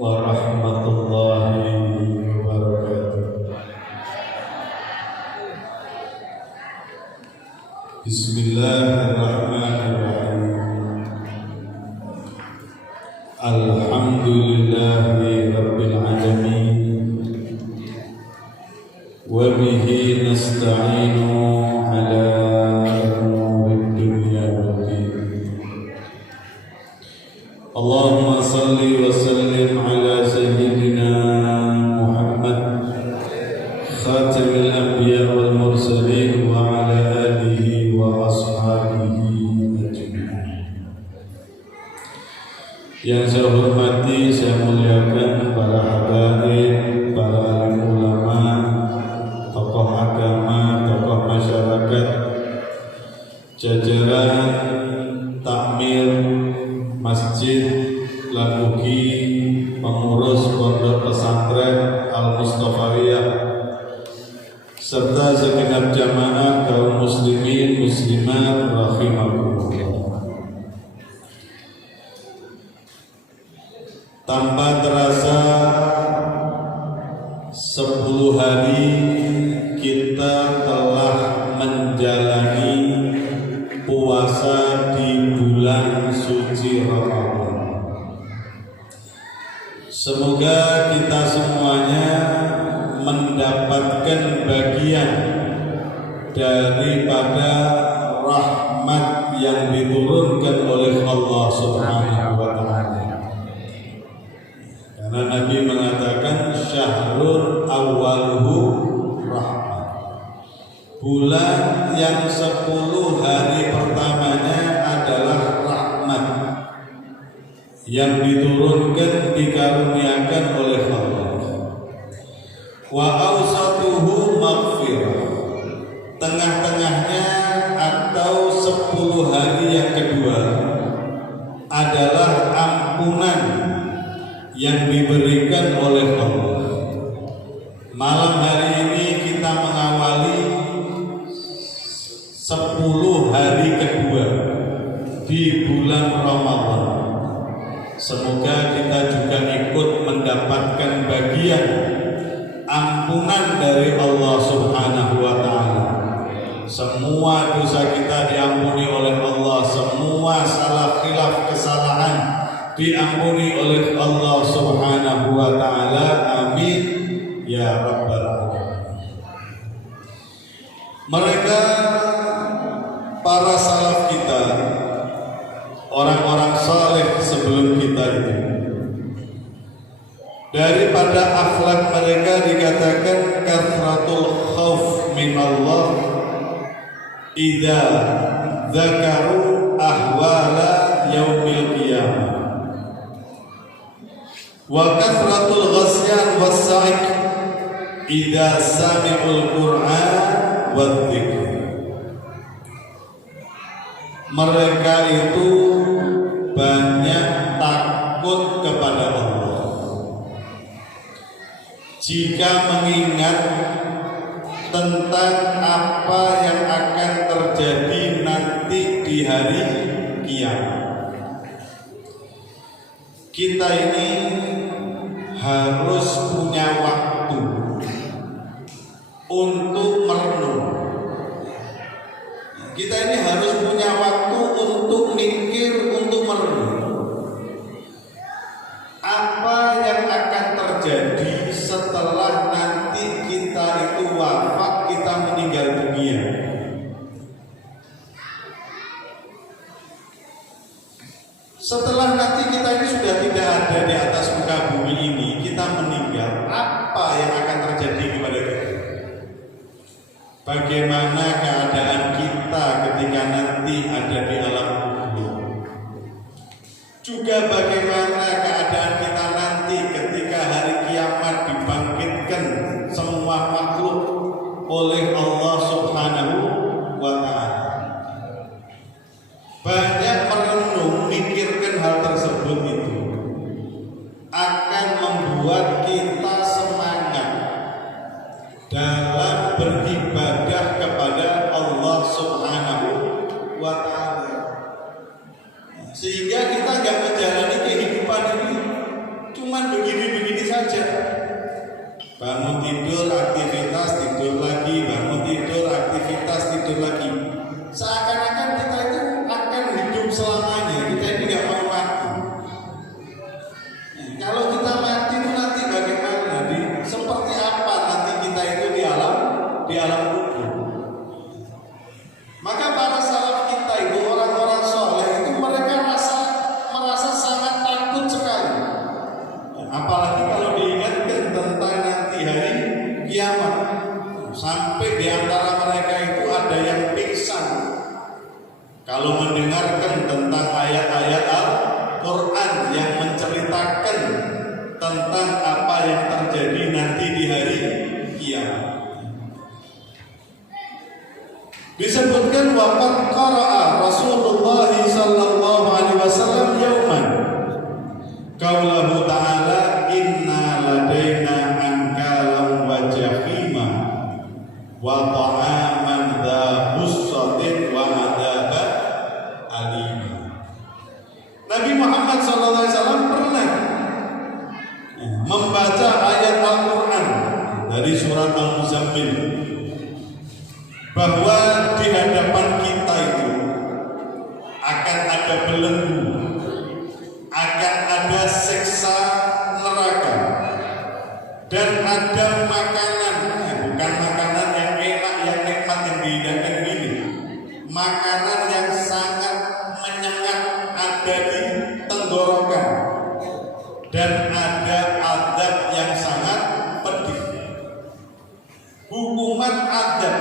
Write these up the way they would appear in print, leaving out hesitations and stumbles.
warahmatullahi wabarakatuh. Bismillahirrahmanirrahim. Alhamdulillahi rabbil alamin. Wa bihi nasta'inu ala umurid dunya waddin. Allahumma salli wa sallim ala sayyidina Muhammad khatamil anbiya wal mursalin wa ala alihi wa ashabihi ajma'in. Yang saya hormati, saya muliakan para hadirin, para alim ulama, tokoh agama, tokoh masyarakat, jajaran takmir Masjid Labugi, pengurus pondok pesantren Al-Mustafawiyah, serta segenap jamaah kaum muslimin muslimat rahimakumullah. Tanpa terasa 10 hari kita telah menjalani puasa di bulan suci Ramadan. Semoga kita semuanya mendapatkan bagian daripada rahmat yang diturunkan oleh Allah Subhanahu wa ta'ala. Karena Nabi mengatakan syahrul awwaluhu rahmat. Bulan yang 10 hari pertamanya adalah rahmat yang diturunkan, dikaruniakan oleh Allah. Wa awsatuhu maghfirah. Tengah-tengahnya atau 10 hari yang kedua adalah ampunan yang diberikan oleh Allah. Malam hari ini kita mengawali 10 hari kedua di bulan Ramadan. Semoga kita juga ikut mendapatkan bagian ampunan dari Allah Subhanahu wa ta'ala. Semua dosa kita diampuni oleh Allah, semua salah khilaf kesalahan diampuni oleh Allah Subhanahu wa ta'ala. Amin ya rabbal alamin. Mereka para salaf kita, orang-orang saleh sebelum kita itu, daripada akhlak mereka dikatakan kathratul khauf minallah idza dzakaru ahwala yaumil qiyamah wa kathratul ghasyan was-sa'ik idza sami'ul qur'an wadh-dhikr. Mereka itu banyak takut kepada Allah jika mengingat tentang apa yang akan terjadi nanti di hari kiamat. Kita ini harus punya waktu untuk merenung. Kita ini harus punya waktu untuk mikir, untuk merenung apa yang akan terjadi setelah nanti kita itu wafat, kita meninggal dunia. Setelah nanti kita ini sudah tidak ada di atas muka bumi ini, kita meninggal, apa yang akan terjadi kepada kita? Bagaimana keadaan kita ketika nanti ada di alam kubur? Juga bagaimana keadaan kita nanti ketika hari kiamat dibangkitkan semua makhluk oleh Allah Subhanahu wa ta'ala? Banyak merenung, mikirkan hal tersebut itu akan membuat kita semangat dalam beribadah kepada Allah Subhanahu wa ta'ala. Sehingga kita nggak menjalani kehidupan ini cuman begini menceritakan tentang apa yang terjadi nanti di hari kiamat. Disebutkan waqad qara'a Rasulullah sallallahu alaihi wasallam yauman qaulahu ta'ala inna ladaina ankalam wa jahima wa ta'aman dha hussatin wa adaban alima. Nabi Muhammad sallallahu alaihi wasallam pernah membaca ayat Al-Qur'an dari surat Al-Muzammil bahwa di hadapan kita itu akan ada belenggu, akan ada siksa neraka, dan ada makanan, bukan makanan yang enak, yang nikmat, yang dihidangkan ini, makanan yang sangat menyengat ada di tenggorokan, dan ada azab yang sangat pedih. Hukuman azab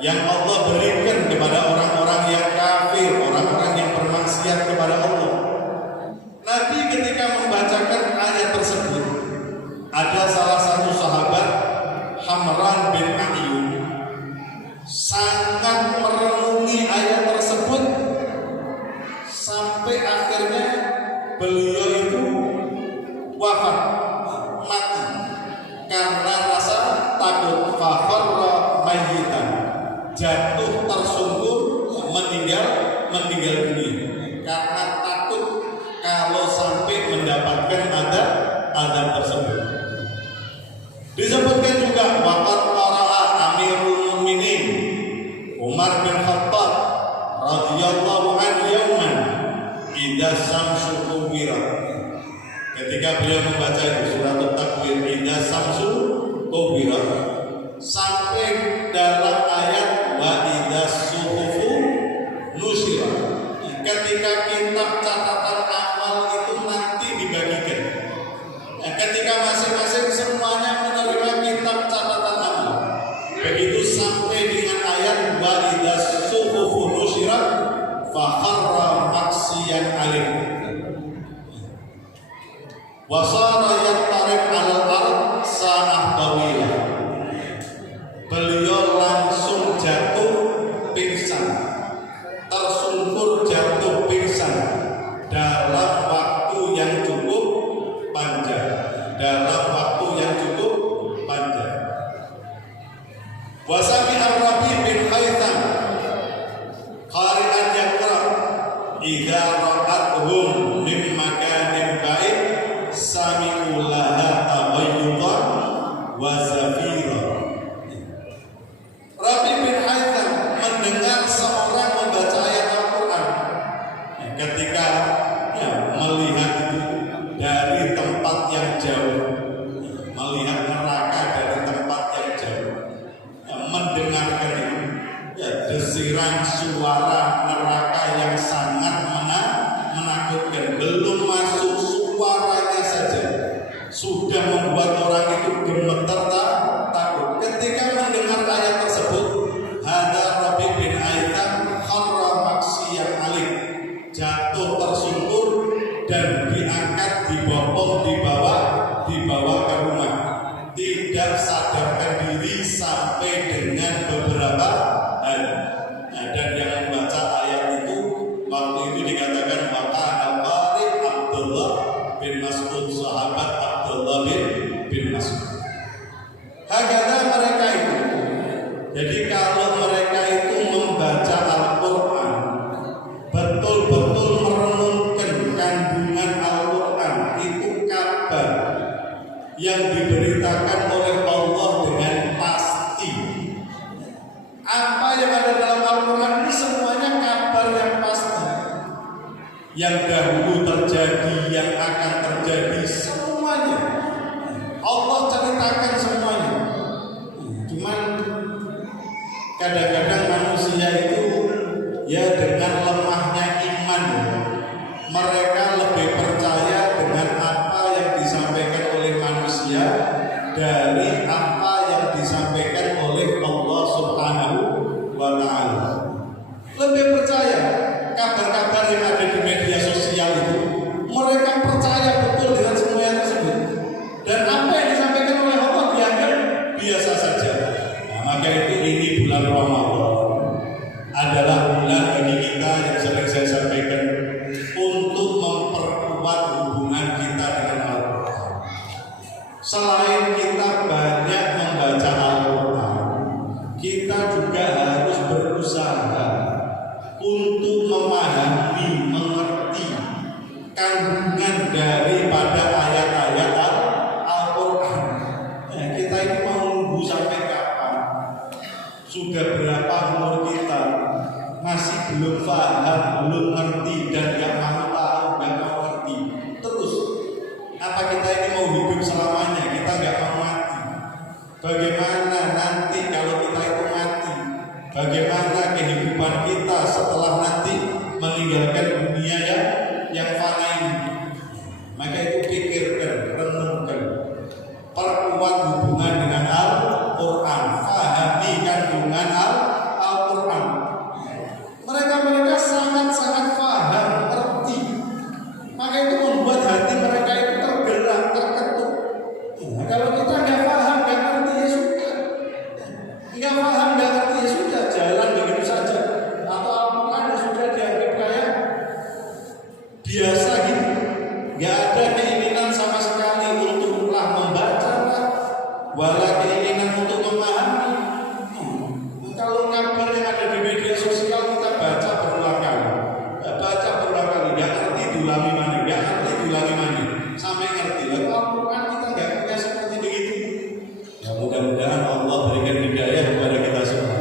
yang Allah berikan kepada orang-orang yang kafir, orang-orang yang bermaksiat kepada Allah. Nabi ketika membacakan ayat tersebut, ada salah satu sahabat Hamran bin Ayyub sangat merenungi ayat tersebut sampai akhirnya beliau itu wafat, mati karena rasa takut, fakharra mayyitan, jatuh tersungkur, meninggal dunia karena takut kalau sampai mendapatkan adab tersebut. Disebutkan juga waqad qara'a Amirul Mukminin Umar bin Khattab radhiyallahu anhu yauman idza syamsu kuwirat. Ketika beliau membaca surat At-Takwir idza syamsu kuwirat sampai dalam ayat wa idzas suhufu nusirat, ketika kitab catatan amal itu nanti dibagikan, ketika masing-masing semuanya menerima kitab catatan amal, begitu sampai dengan ayat wa idzas suhufu nusirat fa kharra maksiyan alim wa sara yattarid alal ard sa'ah tawilah. Beliau langsung jatuh pingsan, tersungkur jatuh pingsan dalam waktu yang cukup panjang, Wasami Ar-Rabi bin Haytham qari'an yaqra idza ra'atuhum min makanin ba'id sami'u laha taghayyudan wa zafira. Rabi bin Haytham mendengar seorang membaca ayat Al-Quran ketika melihat itu dari tempat yang jauh, melihat neraka dari tempat yang jauh, mendengarkan itu desiran suara neraka yang sangat menakutkan. Belum masuk suaranya saja sudah membuat orang itu gemeter takut. Ketika mendengar ayat tersebut, hadza Rabi bin Haytham kharra maksiyan alik, jatuh tersungkur dan diangkat, dibopong, dibawa ke rumah, tidak sadarkan diri sampai dengan beberapa hari. Dan yang membaca ayat itu waktu itu dikatakan maka al-Qari Abdullah bin Mas'ud, sahabat Abdullah bin Mas'ud. Hakata mereka itu. Jadi kalau mereka itu membaca Al-Quran, betul-betul merenungkan kandungan Al-Quran, itu kabar yang diberitakan oleh Allah dengan pasti. Apa yang ada dalam Al-Quran ini semuanya kabar yang pasti, yang dahulu terjadi, yang akan terjadi, semuanya Allah ceritakan semuanya. Cuman kadang-kadang manusia itu dengan lemahnya iman, mereka lebih percaya dengan apa yang disampaikan oleh manusia dari apa yang disampaikan oleh Allah Subhanahu wa Ta'ala. Lebih percaya kabar-kabar yang ada di media sosial itu, mereka percaya Selain kita banyak membaca Al-Quran, kita juga harus berusaha untuk memahami, mengerti kandungan daripada ayat-ayat Al-Quran. Kita ini mau nunggu sampai kapan? Sudah berapa umur kita? Masih belum paham, belum ngerti, dan gak mau tahu, gak mau ngerti. Terus, apa kita ini mau hidup selamanya? Kita gak mau mati. Bagaimana nanti kalau kita itu mati? Bagaimana kehidupan kita setelah nanti meninggalkan dunia yang fana ini? Maka itu pikirkan, renungkan, perkuat hubungan dengan Al-Quran, fahami kandungan Al-Quran. Mereka sangat-sangat paham, ngerti. Maka itu membuat hati mereka itu tergerak, terketuk. Kalau kita nggak paham, nggak ngerti, ya sudah. Nggak paham, nggak ngerti, ya sudah. Jalan begitu saja. Atau Al-Quran sudah dianggap kayak biasa gitu. Nggak ada keinginan sama sekali untuklah membaca, wala keinginan untuk memahami. Kalau kabar yang ada di media sosial kita baca berulang kali, nggak ngerti diulangi mana, sampai ngerti. Lalu Al-Quran kita nggak punya seperti begitu. Ya mudah-mudahan Allah berikan hidayah kepada kita semua.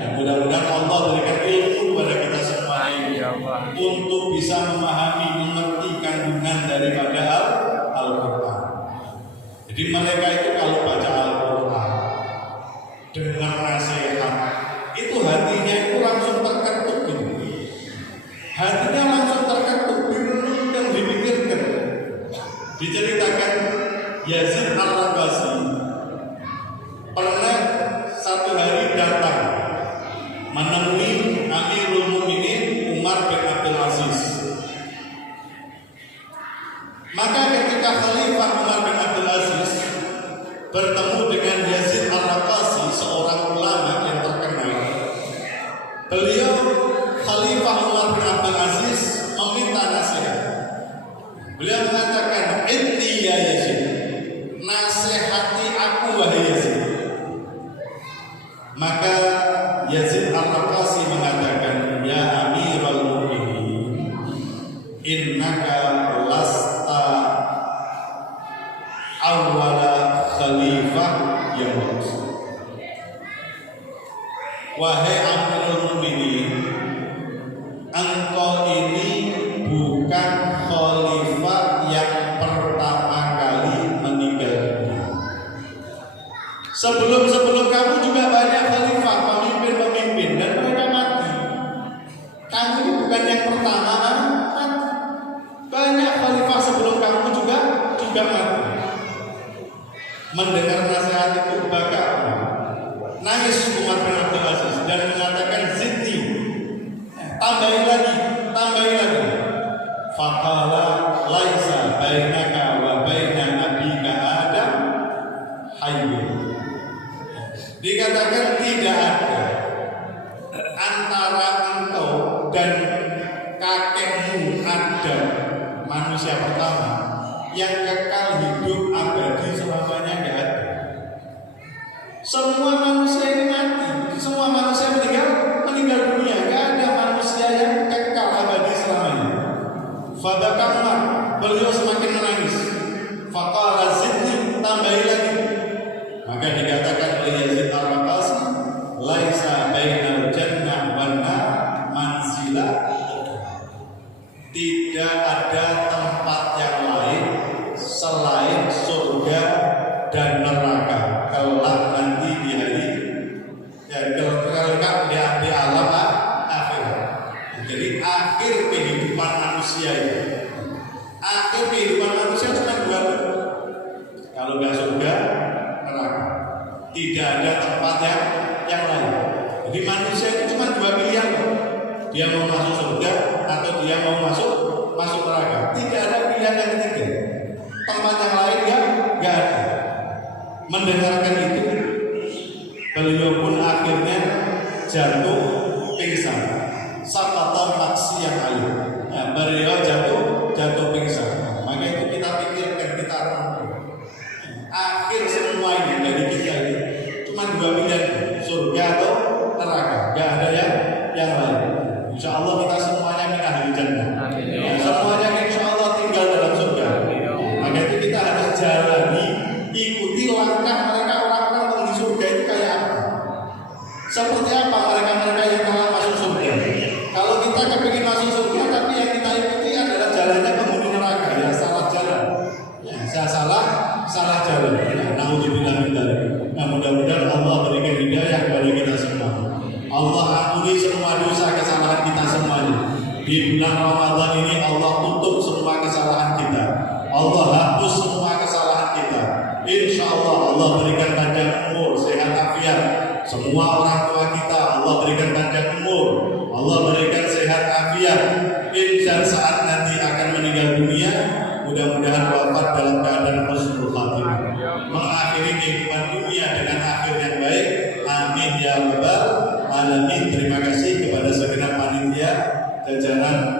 Ya mudah-mudahan Allah berikan ilmu kepada kita semua untuk bisa memahami, mengerti kandungan daripada Al-Quran. Jadi mereka itu kalau baca Al-Quran, dengar nasihat, itu hatinya itu langsung terketuk gitu. Hatinya langsung terketuk, direnungkan, dipikirkan. Diceritakan Yazid Ar-Raqasi pernah satu hari datang menemui Amirul Mukminin Umar bin Abdul Aziz. Maka ketika Khalifah Umar bin Abdul Aziz bertemu dengan Yazid Ar-Raqasi, seorang ulama yang terkenal, beliau Khalifah Umar bin Abdul Aziz meminta nasihat. Beliau mengatakan, "Inni ya Yazid, nasihati aku wahai Yazid." Maka Yazid Ar-Raqasi mengatakan, "Ya Amirul Mukminin, innaka lasta awwala khalifah yang bagus." Wahai Amirul Mukminin, engkau ini bukan khalifah yang pertama kali meninggal dunia. Sebelum kamu juga banyak khalifah, pemimpin-pemimpin, dan mereka mati. Kamu ini bukan yang pertama mati. Banyak khalifah sebelum kamu juga mati. Mendengar nasihat itu baka nangis Umar bin Abdul Aziz dan mengatakan, "Zidni, tambahi lagi. Faqala laisa bainaka wa baina nabiyika Adam hayyun." Dikatakan tidak ada antara engkau dan kakekmu Adam, manusia pertama, yang kekal hidup abadi selamanya. Nggak ada. Semua manusia ini mati, semua manusia meninggal dunia. Nggak ada manusia yang kekal abadi selamanya. Fabaka Umar, beliau semakin menangis. Faqala zidni, tambahi lagi. Maka dikatakan oleh Yazid Ar-Raqasi, laisa bainal jannah wan nar manzilah. Tidak ada tempat yang lain selain surga dan neraka kelak nanti di hari kelak di alam akhirat. Jadi akhir kehidupan manusia itu, akhir kehidupan manusia cuma dua. Kalau nggak surga, neraka. Tidak ada tempat yang lain. Jadi manusia itu cuma dua pilihan. Dia mau masuk surga atau dia mau masuk neraka. Tidak ada pilihan yang ketiga. Tempat yang lain nggak ada. Mendengarkan itu, beliau pun akhirnya jatuh pingsan. Sakata maksiat ayu. Nah, beliau jatuh pingsan. Maka itu kita pikirkan, kita renungkan. Akhir semua ini dari kita ini cuma dua pilihan, surga atau neraka. Gak ada yang lain. Insya Allah kita semuanya min ahli jannah. Semuanya insya Allah tinggal dalam surga. Maka itu kita harus jalani, ikuti langkah mereka orang-orang penghuni surga itu kayak apa. Seperti apa mereka-mereka yang telah masuk surga. Kalau kita kepingin masuk surga, tapi yang kita ikuti adalah jalannya penghuni neraka, ya salah jalan. Ya, saya salah jalan. Nauzubillah min dzalik. Nah, mudah-mudahan Allah berikan hidayah kepada kita semua. Allah ampuni semua dosa kesalahan kita semuanya. Di bulan Ramadan ini Allah tutup semua kesalahan kita. Allah hapus semua kesalahan kita. Insya Allah Allah berikan panjang umur, sehat afiat. Semua orang tua kita Allah berikan panjang umur, Allah berikan sehat afiat. Dan saat nanti akan meninggal dunia, mudah-mudahan wafat dalam keadaan husnul khatimah, mengakhiri kehidupan dunia dengan akhir yang baik. Amin ya rabbal alamin. Terima kasih kepada segenap panitia jajaran